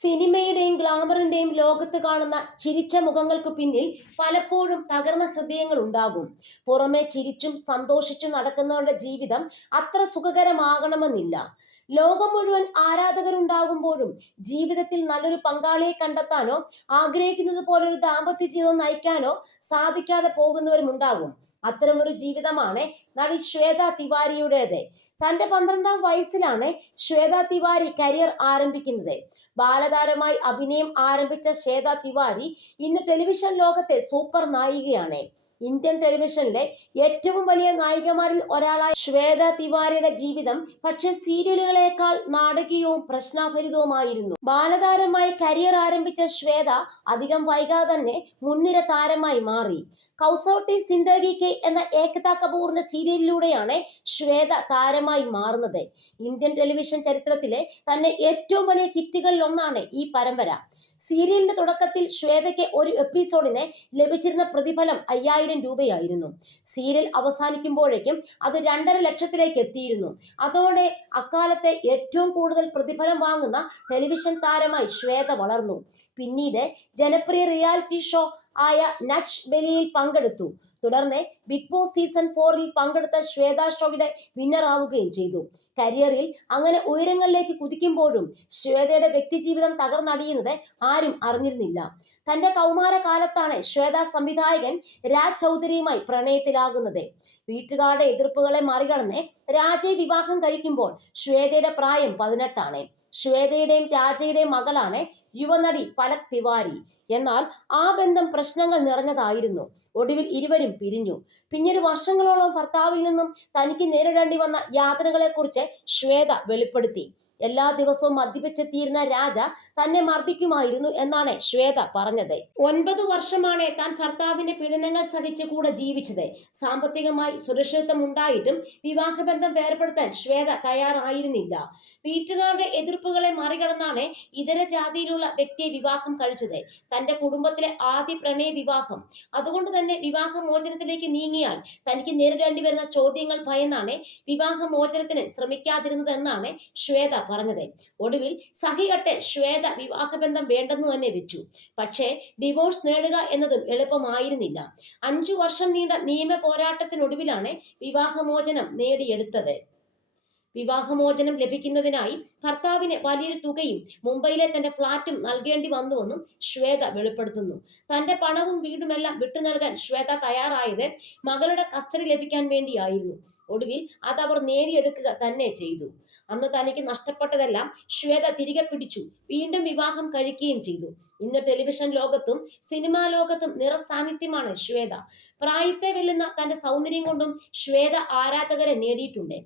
സിനിമയുടെയും ഗ്ലാമറിന്റെയും ലോകത്ത് കാണുന്ന ചിരിച്ച മുഖങ്ങൾക്ക് പിന്നിൽ പലപ്പോഴും തകർന്ന ഹൃദയങ്ങൾ ഉണ്ടാകും. പുറമെ ചിരിച്ചും സന്തോഷിച്ചും നടക്കുന്നവരുടെ ജീവിതം അത്ര സുഖകരമാകണമെന്നില്ല. ലോകം മുഴുവൻ ആരാധകരുണ്ടാകുമ്പോഴും ജീവിതത്തിൽ നല്ലൊരു പങ്കാളിയെ കണ്ടെത്താനോ ആഗ്രഹിക്കുന്നത് പോലൊരു ദാമ്പത്യ ജീവിതം നയിക്കാനോ സാധിക്കാതെ പോകുന്നവരും ഉണ്ടാകും അത്തരമൊരു ജീവിതമാണ് നടി ശ്വേത തിവാരിയുടേത്. തന്റെ പന്ത്രണ്ടാം വയസ്സിലാണ് ശ്വേത തിവാരി കരിയർ ആരംഭിക്കുന്നത്. ബാലതാരമായി അഭിനയം ആരംഭിച്ച ശ്വേത തിവാരി ഇന്ന് ടെലിവിഷൻ ലോകത്തെ സൂപ്പർ നായികയാണ്. ഇന്ത്യൻ ടെലിവിഷനിലെ ഏറ്റവും വലിയ നായികമാരിൽ ഒരാളായ ശ്വേത തിവാരിയുടെ ജീവിതം പക്ഷേ സീരിയലുകളേക്കാൾ നാടകീയവും പ്രശ്നാഭരിതവുമായിരുന്നു. ബാലതാരമായി കരിയർ ആരംഭിച്ച ശ്വേത അധികം വൈകാതെ തന്നെ മുൻനിര താരമായി മാറി. കൗസൗട്ടി സിന്ദഗി കെ എന്ന ഏകതാ കപൂറിന്റെ സീരിയലിലൂടെയാണ് ശ്വേത താരമായി മാറുന്നത്. ഇന്ത്യൻ ടെലിവിഷൻ ചരിത്രത്തിലെ തന്നെ ഏറ്റവും വലിയ ഹിറ്റുകളിൽ ഒന്നാണ് ഈ പരമ്പര. സീരിയലിന്റെ തുടക്കത്തിൽ ശ്വേതയ്ക്ക് ഒരു എപ്പിസോഡിന് ലഭിച്ചിരുന്ന പ്രതിഫലം അയ്യായിരം രൂപയായിരുന്നു. സീരിയൽ അവസാനിക്കുമ്പോഴേക്കും അത് രണ്ടര ലക്ഷത്തിലേക്ക് എത്തിയിരുന്നു. അതോടെ അക്കാലത്തെ ഏറ്റവും കൂടുതൽ പ്രതിഫലം വാങ്ങുന്ന ടെലിവിഷൻ താരമായി ശ്വേത വളർന്നു. പിന്നീട് ജനപ്രിയ റിയാലിറ്റി ഷോ ആയ നച്ച് ബലിയിൽ പങ്കെടുത്തു. തുടർന്ന് ബിഗ് ബോസ് സീസൺ ഫോറിൽ പങ്കെടുത്ത ശ്വേത ഷോയുടെ വിന്നർ ആവുകയും ചെയ്തു. കരിയറിൽ അങ്ങനെ ഉയരങ്ങളിലേക്ക് കുതിക്കുമ്പോഴും ശ്വേതയുടെ വ്യക്തിജീവിതം തകർന്നടിയുന്നത് ആരും അറിഞ്ഞിരുന്നില്ല. തന്റെ കൗമാരകാലത്താണ് ശ്വേത സംവിധായകൻ രാജ് ചൗധരിയുമായി പ്രണയത്തിലാകുന്നത്. വീട്ടുകാരുടെ എതിർപ്പുകളെ മറികടന്ന് രാജയെ വിവാഹം കഴിക്കുമ്പോൾ ശ്വേതയുടെ പ്രായം പതിനെട്ടാണ്. ശ്വേതയുടെയും രാജയുടെയും മകളാണ് യുവനടി പലക് തിവാരി. എന്നാൽ ആ ബന്ധം പ്രശ്നങ്ങൾ നിറഞ്ഞതായിരുന്നു. ഒടുവിൽ ഇരുവരും പിരിഞ്ഞു. പിന്നീട് വർഷങ്ങളോളം ഭർത്താവിൽ നിന്നും തനിക്ക് നേരിടേണ്ടി വന്ന യാതനകളെക്കുറിച്ച് ശ്വേത വെളിപ്പെടുത്തി. എല്ലാ ദിവസവും മദ്യപിച്ചെത്തിയിരുന്ന രാജ തന്നെ മർദ്ദിക്കുമായിരുന്നു എന്നാണ് ശ്വേത പറഞ്ഞത്. ഒൻപത് വർഷമാണ് താൻ ഭർത്താവിന്റെ പീഡനങ്ങൾ സഹിച്ച് കൂടെ ജീവിച്ചത്. സാമ്പത്തികമായി സുരക്ഷിതത്വം ഉണ്ടായിട്ടും വിവാഹബന്ധം വേർപെടുത്താൻ ശ്വേത തയ്യാറായിരുന്നില്ല. വീട്ടുകാരുടെ എതിർപ്പുകളെ മറികടന്നാണ് ഇതര ജാതിയിലുള്ള വ്യക്തിയെ വിവാഹം കഴിച്ചത്. തന്റെ കുടുംബത്തിലെ ആദ്യ പ്രണയ വിവാഹം. അതുകൊണ്ട് തന്നെ വിവാഹമോചനത്തിലേക്ക് നീങ്ങിയാൽ തനിക്ക് നേരിടേണ്ടി വരുന്ന ചോദ്യങ്ങൾ ഭയന്നാണ് വിവാഹമോചനത്തിന് ശ്രമിക്കാതിരുന്നതെന്നാണ് ശ്വേത പറഞ്ഞത്. ഒടുവിൽ സഹികട്ടെ ശ്വേത വിവാഹബന്ധം വേണ്ടെന്ന് തന്നെ വെച്ചു. പക്ഷേ ഡിവോഴ്സ് നേടുക എന്നതും എളുപ്പമായിരുന്നില്ല. അഞ്ചു വർഷം നീണ്ട നിയമ പോരാട്ടത്തിനൊടുവിലാണ് വിവാഹമോചനം നേടിയെടുത്തത്. വിവാഹമോചനം ലഭിക്കുന്നതിനായി ഭർത്താവിന് വലിയൊരു തുകയും മുംബൈയിലെ തന്റെ ഫ്ളാറ്റും നൽകേണ്ടി വന്നുവെന്നും ശ്വേത വെളിപ്പെടുത്തുന്നു. തന്റെ പണവും വീടുമെല്ലാം വിട്ടു നൽകാൻ ശ്വേത തയ്യാറായത് മകളുടെ കസ്റ്റഡി ലഭിക്കാൻ വേണ്ടിയായിരുന്നു. ഒടുവിൽ അത് അവർ നേടിയെടുക്കുക തന്നെ ചെയ്തു. അന്ന് തനിക്ക് നഷ്ടപ്പെട്ടതെല്ലാം ശ്വേത തിരികെ പിടിച്ചു. വീണ്ടും വിവാഹം കഴിക്കുകയും ചെയ്തു. ഇന്ന് ടെലിവിഷൻ ലോകത്തും സിനിമാ ലോകത്തും നിറസാന്നിധ്യമാണ് ശ്വേത. പ്രായത്തെ വെല്ലുന്ന തന്റെ സൗന്ദര്യം കൊണ്ടും ശ്വേത ആരാധകരെ നേടിയിട്ടുണ്ട്.